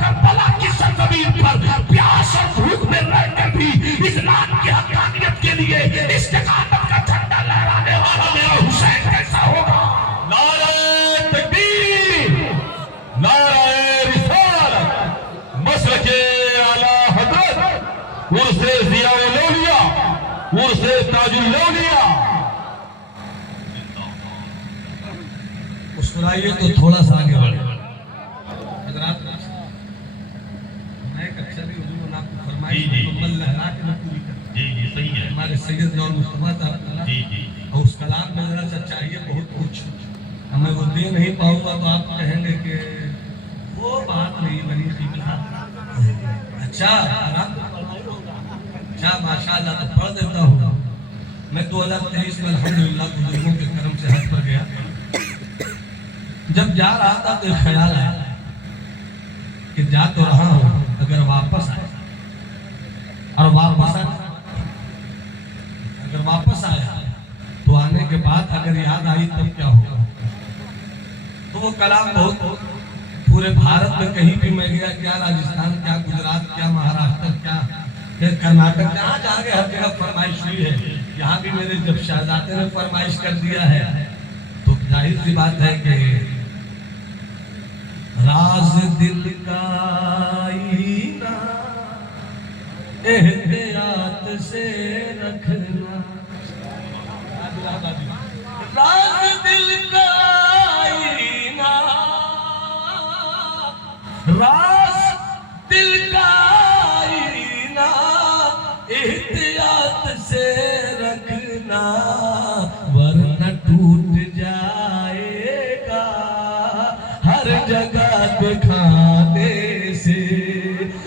کربلا کی سرزمین پر پیاس اور بھوک میں رہ کر بھی اسلام کی حقانیت کے لیے استقامت کا جھنڈا لہرانے والا میرا حسین کیسا ہوگا نعرہ تکبیر نعرہ رسالت مسلک اعلی حضرت عرس ضیاء الاولیاء عرس تاج الاولیاء مسکرائیے تو تھوڑا سا آگے بڑھے حضرات میں ایک اچھا بھی حضور نے آپ کو فرمائی مکمل لہرا کے میں پوری کرتا جی صحیح ہے ہمارے سید نور مصطفیٰ تعالیٰ جی اور اس کلام میں ذرا سا چاہیے بہت کچھ ہمیں وہ دے نہیں پاؤں گا تو آپ کہیں گے کہ وہ بات نہیں بنی تھی اچھا آرام تو پڑھائی ہوگا اچھا ماشاءاللہ تو پڑھ دیتا ہوں میں 2023 میں الحمدللہ بزرگوں کے کرم سے حج پر گیا جب جا رہا تھا تو ایک خیال آیا کہ جا تو رہا ہوں اگر واپس آیا اور اگر واپس آیا تو آنے کے بعد اگر یاد آئی تب کیا ہوگا تو وہ کلام بہت پورے بھارت میں کہیں بھی میں گیا کیا راجستھان کیا گجرات کیا مہاراشٹر کیا کرناٹک جہاں جا کے ہر جگہ فرمائش ہوئی ہے یہاں بھی میرے جب شہزادے نے فرمائش کر دیا ہے تو ظاہر سی بات ہے کہ راز دل کا آئینہ احتیاط سے رکھنا راز دل کا آئینہ راز دل کا آئینہ احتیاط سے رکھنا ورنہ ٹوٹ جائے گا ہر جگہ دکھانے سے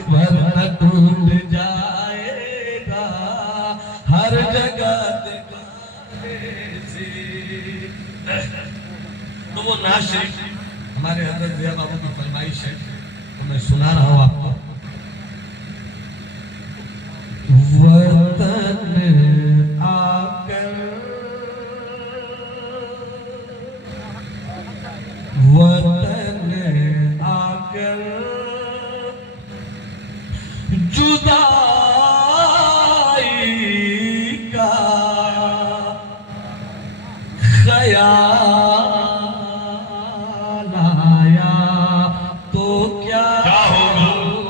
ورنہ ٹوٹ جائے گا ہر جگہ دکھانے سے تو وہ نعت شریف ہمارے حضرت ضیاء بابو کی فرمائش ہے تو میں سنا رہا ہوں آپ کو وطن آ کر وطن آ کر جدائی کا خیال آیا تو کیا ہوگا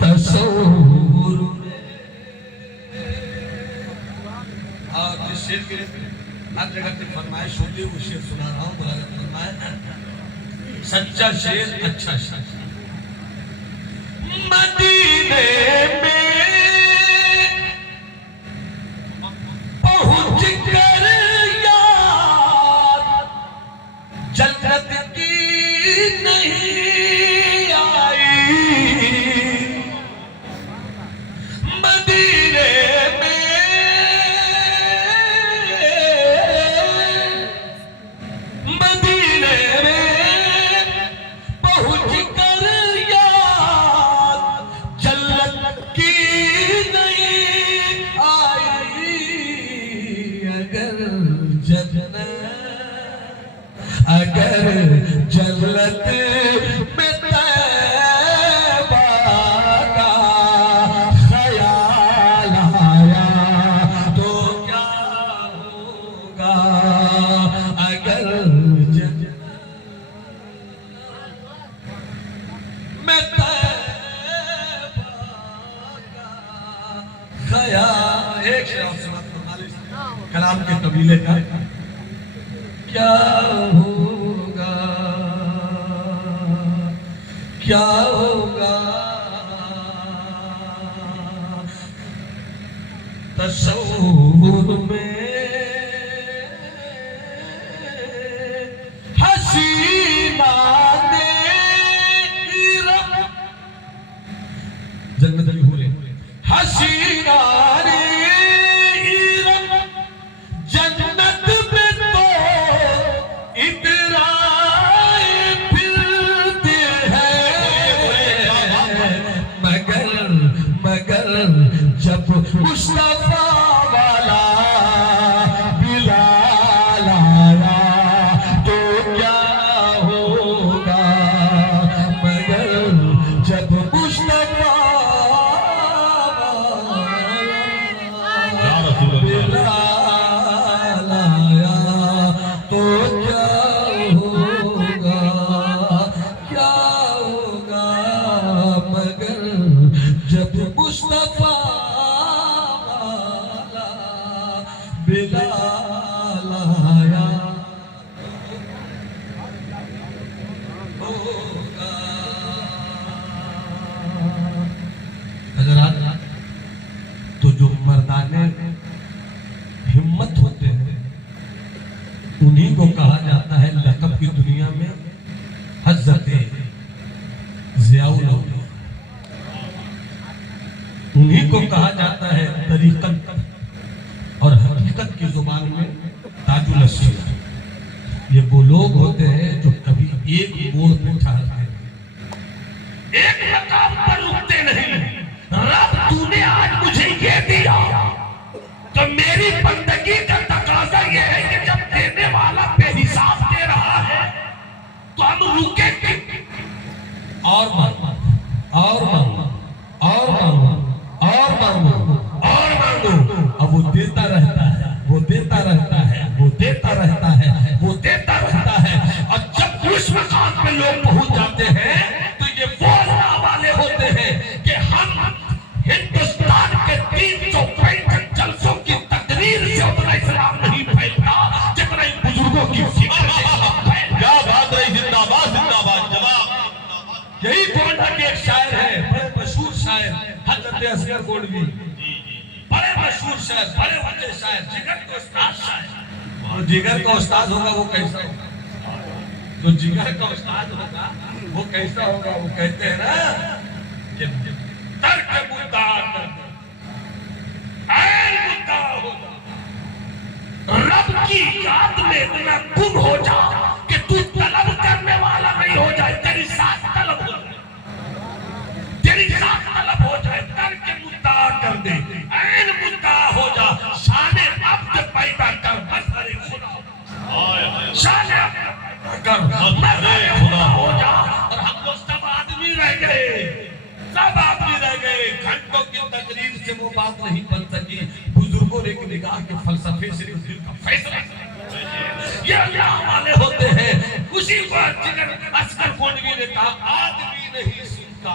تصور اور جس شیر کے ہر جگہ کی فرمائش ہوتی ہے وہ شیر سنا رہا ہوں. ملازم فرمائے سچا شیر اچھا شیر. مدینے میں پہنچ کر یار جنت کی نہیں آئی. مدینے میں پہنچ کر یار جنت کی نہیں آئی. اگر جنت میں طیبہ کا خیال آیا تو کیا ہوگا. اگر جنت میں طیبہ کا خیال. ایک شعر سنت کلام کے قبیلے کا. کیا ہوگا کیا ہوگا تصور میں حسینہ نے رب جنت بھی ہو رہے حسینہ نے جنت میں تو اترائے پھرتے ہیں. مگر جب مصطفیٰ والا بلال آیا تو کیا ہوگا. مگر جب مصطفیٰ بلال آیا تو کیا ہوگا کیا ہوگا. مگر جب مصطفیٰ والا بلال آیا ہوگا. حضرات تو جو مردانے ہمت ہوتے ہیں انہی کو کہا جاتا ہے لقب کی دنیا میں حضرت ضیاء الاولیاء. انہی کو کہا جاتا ہے طریقت اور حقیقت کی زبان میں تاج الاسفیاء. یہ وہ لوگ ہوتے ہیں جو کبھی ایک موڑ پہ ٹھہرتے ہیں, ایک مقام پر رکتے نہیں. رب تو نے آج مجھے یہ دیا تو میری بندگی کا تقاضا یہ ہے کہ جب دینے والا بے حساب دے رہا ہے تو ہم رکے گے اور مانگو اور مانگو اور مانگو اور مانگو اور مانگو. اب وہ دیتا رہتا ہے وہ دیتا رہتا ہے وہ دیتا رہتا ہے وہ دیتا رہتا ہے. اور جب اس مقام پہ لوگ پہنچ جاتے ہیں تو یہ وہ اللہ والے ہوتے ہیں کہ ہم ہندوستان کے 365 جلسوں کی تقریر سے اتنا اسلام نہیں پھیلتا جتنا ان بزرگوں کی فکر سے اسلام پھیلتا. کیا بات رہی. زندہ باد زندہ باد جناب. یہی گونڈا کے ایک شاعر ہے بڑے مشہور شاعر حضرت اصغر گونڈوی. بڑے مشہور شاعر بڑے بڑے شاعر جگر کا استاد شاعر. اور جگر کا استاد ہوگا وہ کیسا ہوگا. جو جگر کا استاد ہوگا وہ کیسا ہوگا. وہ کہتے ہیں نا کہ ترک مدعا کر دو اے مدعا ہو جا. رب کی یاد میں اتنا گم ہو جا کہ تو طلب کرنے والا نہیں ہو جائے. تیری ساتھ طلب ہو جائے تیری ساتھ طلب ہو جائے. ترک مدعا کر دے عین مدعا ہو جا. شان عبد پیدا کر مظہر خدا. شان عبد کر مظہر خدا ہو جا. اور ہم لوگ سب آدمی رہ گئے سب آدمی رہ گئے. گھنٹوں کی تقریر سے وہ بات نہیں بن سکی. بزرگوں نے ایک نگاہ کے فلسفے سے دل کا فیصلہ یہ اللہ والے ہوتے ہیں. اسی پر جگر اصغر گونڈوی نے کہا آدمی نہیں سنتا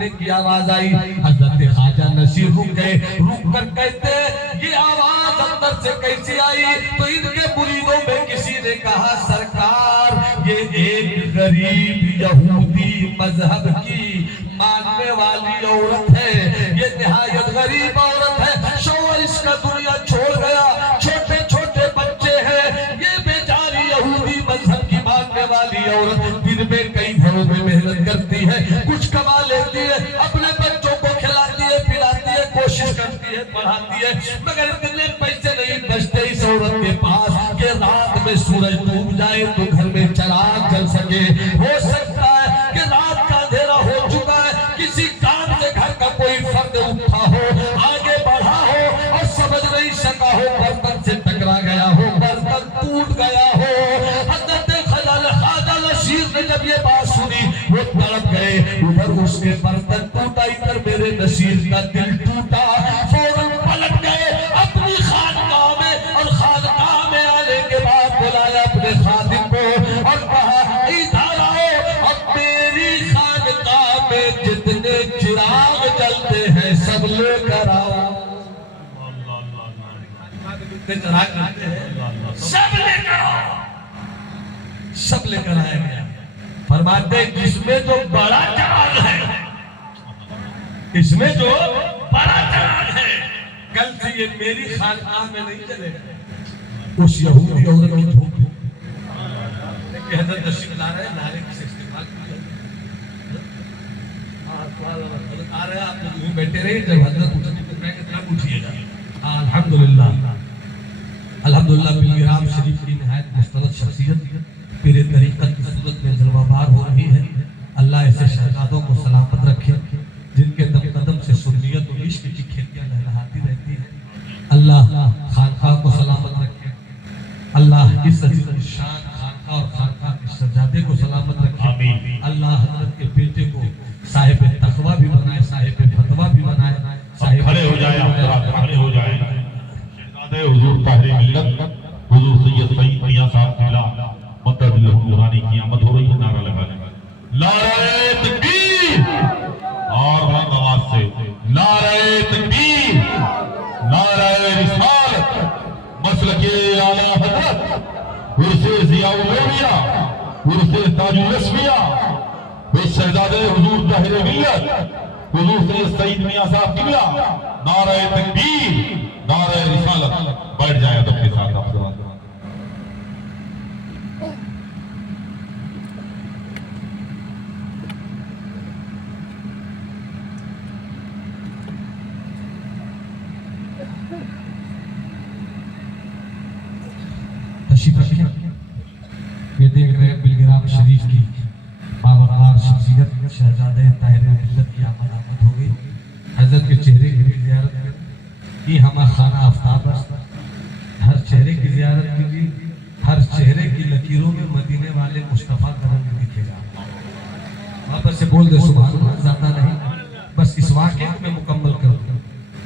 روکنے کی آواز آئی. حضرت خواجہ نصیر رک گئے, رک کر کہتے یہ آواز اندر سے کیسی آئی؟ تو ان کے مریدوں میں کسی نے کہا سرکار یہ ایک غریب یہودی مذہب کی ماننے والی عورت ہے, یہ نہایت غریب عورت ہے, شوہر اس کا دنیا چھوڑ گیا, چھوٹے چھوٹے بچے ہیں, یہ بیچاری یہودی مذہب کی ماننے والی عورت دن میں کئی گھروں میں محنت کرتی ہے, کچھ کما لیتی ہے, اپنے بچوں کو کھلاتی ہے, پلاتی ہے, کوشش کرتی ہے, پڑھاتی ہے, مگر اتنے پیسے نہیں بچتے اس عورت کے پاس کہ رات میں سورج ڈوب جائے تو گھر میں چراغ جل سکے. ہو سکتا ہے کہ رات کا اندھیرا ہو چکا ہے, کسی کام سے گھر کا کوئی فرد اٹھا ہو, آگے بڑھا ہو اور سمجھ نہیں سکا ہو, برتن سے ٹکرا گیا ہو, برتن ٹوٹ گیا ہو. حضرت خواجہ نصیر نے جب یہ بات سنی وہ تڑپ گئے, ادھر اس کے برتن ٹوٹا, ادھر میرے نصیر کا دل ٹوٹا. فوراً پلٹ گئے اپنی خانقاہ میں, اور خانقاہ میں آنے کے بعد بلایا اپنے خادم کو اور کہا ادھر آؤ, اب میری خانقاہ میں جتنے چراغ جلتے ہیں سب لے کر آؤ. چراغ جلتے ہیں سب لے کر آؤ, سب لے کر آیا گیا. فرماتے جس میں جو بڑا چراغ ہے, اس میں جو بڑا چراغ ہے, کل سے یہ میری خانقاہ میں نہیں چلے گا. اس یہودی عورت کی دھوپ کہ حضرت تشریف لا رہے ہیں, نعرے سے استقبال کیا آ رہے ہیں, آپ لوگ یوں بیٹھے رہے, جب حضرت اٹھنے کو کہے کہ طرف اٹھیے گا. الحمدللہ الحمدللہ بالگرام شریف کی نہایت مستند شخصیت پیر طریقت کی صورت میں جلوہ بار ہو رہی ہے. اللہ ایسے شہزادوں کو سلامت رکھے جن کے دم قدم سے سنیت و عشق کی کھیتیاں لہلہاتی رہتی ہیں. اللہ خانقاہ کو سلامت رکھے, اللہ اس عزیز الشان خانقاہ اور خانقاہ کے شہزادے کو سلامت رکھے. اللہ حضرت کے بیٹے کو صاحب تقویٰ بھی بنائے, صاحب فتویٰ بھی بنائے. کھڑے ہو جائیں, کھڑے ہو جائیں. شہزادے حضور طاہر ملت حضور سید سعید میاں صاحب قبلہ مدد الحمدانی کی آمد ہو رہی ہے. نعرہ لگا لیں نعرہ تکبیر, اور بلند آواز سے نعرہ تکبیر, نعرہ رسالت, مسلک اعلیٰ حضرت عرص ضیاء الاولیاء, عرص تاج الاسمیہ, شہزادے حضور طاہر ملت حضور سید سعید میاں صاحب قبلہ. نعرہ تکبیر, نعرہ رسالت. بیٹھ جائیں ادب کے ساتھ. تشریف رکھیں. یہ دیکھ رہے ہیں بالگرام شریف کی باوقار شخصیت شہزادہ طاہر ملت کی آمد ہو گئی. حضرت کے چہرے کی بھی زیارت کی, ہمہ خانہ آفتاب است. ہر چہرے کی زیارت کی, ہر چہرے کی لکیروں میں مدینے والے مصطفیٰ کا رنگ دکھے گا. واپس سے بول دے سبحان اللہ, زیادہ نہیں, بس اس واقعے میں مکمل کر دوں,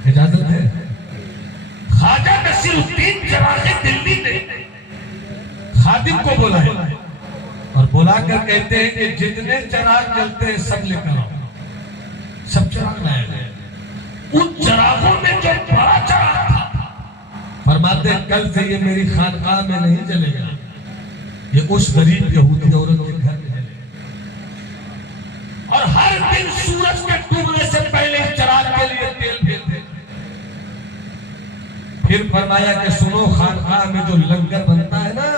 اجازت ہے. خواجہ نصیر الدین چراغ دلی نے خادم کو بولا ہے اور بلا کر کہتے ہیں کہ جتنے چراغ جلتے ہیں سب لے کر آؤ. سب چراغ لائے گئے. ان چراغوں میں جو بڑا چراغ تھا, فرماتے ہیں کل سے یہ میری خانقاہ میں نہیں چلے گا, یہ اس غریب یہودی عورت کے گھر میں چلے گا. اور ہر دن سورج کے ڈوبنے سے پہلے چراغ کے لیے تیل پھیرتے. پھر فرمایا کہ سنو, خانقاہ میں جو لنگر بنتا ہے نا,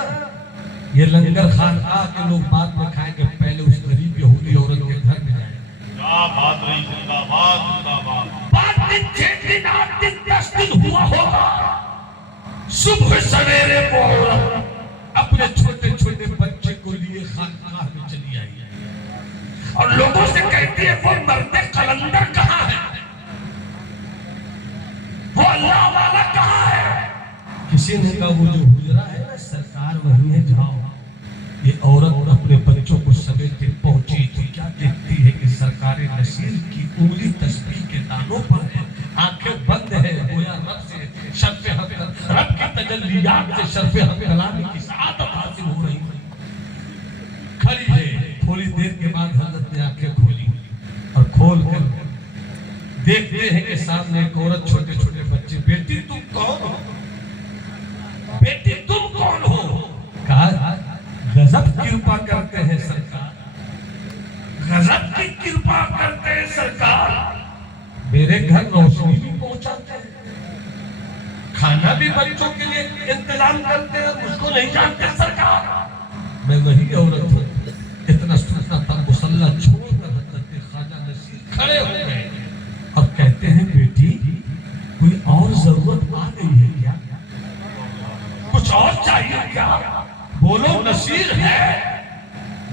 یہ لنگر خانقاہ کے لوگ بعد میں کھائیں گے, پہلے اس غریب یہودی عورت کے گھر میں جائیں. کیا بات رہی, زندہ باد, زندہ باد. 5 دن 6 دن 8 دن 10 دن ہوا ہوگا, صبح سویرے وہ عورت اپنے چھوٹے چھوٹے بچے کو لیے خانقاہ میں چلی آئی اور لوگوں سے کہتی ہے وہ مرد قلندر کہاں ہے, وہ اللہ والا کہاں ہے. کسی نے کہا وہ جو حجرہ ہے نا سرکار وہیں ہے, جاؤ. یہ عورت اپنے بچوں کو سمیٹے پہنچی تو کیا دیکھتی ہے کہ سرکار نصیر کی انگلی تسبیح کے دانوں پر ہے, آنکھیں بند ہے, گویا رب سے شرف حق, رب کی تجلیات سے شرف حق کلامی کی سعادت حاصل ہو رہی ہے. کھڑی ہے. تھوڑی دیر کے بعد حضرت نے آنکھیں کھولی اور کھول کر دیکھتے ہیں کہ سامنے ایک عورت، چھوٹے چھوٹے بچے، بیٹی تم کون ہو؟ بیٹی تم کون ہو؟ کہا غضب کرپا کرتے ہیں سرکار، غضب کی کرپا کرتے ہیں سرکار، میرے گھر روشنی بھی پہنچاتے ہیں، کھانا بھی بچوں کے لیے انتظام کرتے ہیں، مجھ کو نہیں جانتے سرکار۔ میں وہی عورت ہوں۔ اتنا سننا تھا، مسلح چھوڑ کر حضرت خواجہ نصیر کھڑے ہو گئے اور کہتے ہیں بیٹی کوئی اور ضرورت آ گئی ہے کیا؟ کچھ اور چاہیے کیا؟ بولو نصیر ہے،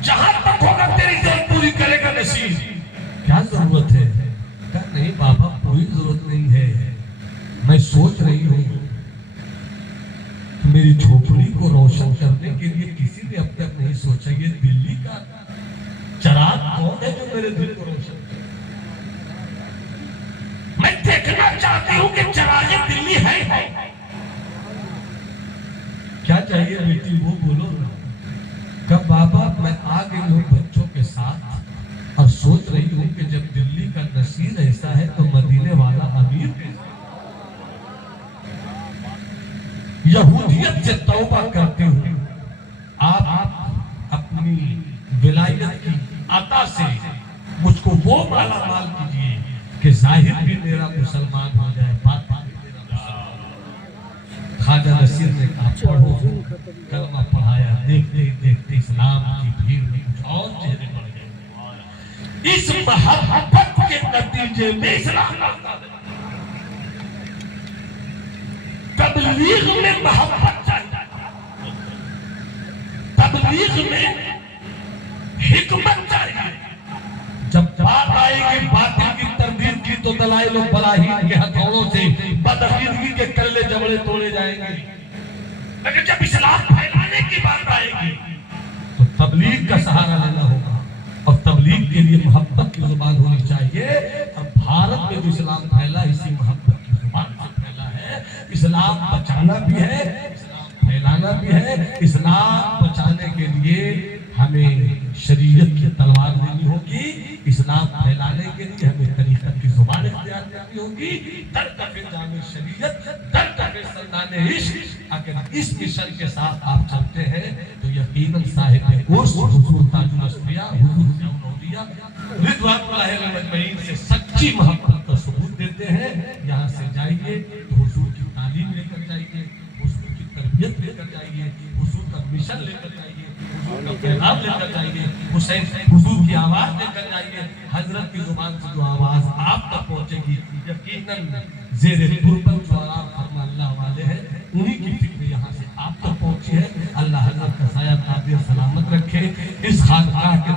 جہاں تک ہوگا تیری ضرورت پوری کرے گا نصیر۔ کیا ضرورت ہے؟ کہا نہیں بابا کوئی ضرورت نہیں ہے، میں سوچ رہی ہوں میری جھوپڑی کو روشن کرنے کے لیے کسی نے اب تک نہیں سوچا یہ دلی کا چراغ کون ہے جو میرے دل کو روشن کرے؟ میں دیکھنا چاہتی ہوں کہ چراغ دلی ہے۔ کیا چاہیے بیٹی وہ بولو نا۔ کہ بابا میں آ گئی ہوں بچوں کے ساتھ اور سوچ رہی ہوں کہ جب دلی کا نصیر ایسا ہے تو مدینے والا امیر کیسا؟ یہودیت سے توبہ کرتے ہوئے آپ اپنی ولایت کی عطا سے مجھ کو وہ مالا مال کیجئے کہ ظاہر بھی میرا مسلمان ہو جائے، باطن بھی میرا مسلمان ہو جائے۔ خواجہ نصیر نے کہا پڑھو، کلمہ پڑھایا، دیکھتے دیکھتے اسلام کی بھیڑ میں کچھ اور چہرے بڑھ گئے۔ اس محبت کے نتیجے میں اسلام آتا ہے۔ تبلیغ میں محبت چاہیے، تبلیغ میں حکمت چاہیے۔ جب بات آئے گی باطل کی تردید کی تو دلائل و براہین کے ہتھوڑوں سے بدعقیدگی کے کلے جبڑے توڑے جائیں گے، لیکن جب اسلام پھیلانے کی بات آئے گی تو تبلیغ کا سہارا لینا ہوگا، اور تبلیغ کے لیے محبت کی زبان ہونی چاہیے۔ اور بھارت میں جو اسلام پھیلا اسی محبت کی زبان سے پھیلا ہے۔ اسلام بچانا بھی ہے، اسلام پھیلانا بھی ہے۔ اسلام بچانے کے لیے ہمیں شریعت کی تلوار لینی ہوگی، اسلام پھیلانے کے لیے ہمیں طریقت کی زبان اختیار کرنی ہوگی۔ در کفِ جامِ شریعت، در کفِ سردان عشق، اگر اس مشن کے ساتھ آپ چلتے ہیں تو یقیناً صاحب اس حضور تاج الاسفیاء، حضور ضیاء الاولیاء رضوان اللہ علیہ اجمعین سے سچی محبت کا ثبوت دیتے ہیں۔ یہاں سے جائیے تو حضور کی تعلیم لے کر جائیے، حضور کی تربیت لے کر جائیے، حضور کا مشن لے کر جائیے، حضور کا پیغام لے کر جائیے، حسین حضور کی آواز لے کر جائیے۔ حضرت کی زبان سے جو آواز آپ تک پہنچے گی یقیناً زیر تربت جو آرام فرما اللہ والے ہیں انہی کی فکر یہاں سے آپ تک پہنچی ہے۔ اللہ حضرت کا سایہ قابل سلامت رکھے، اس خانقاہ کے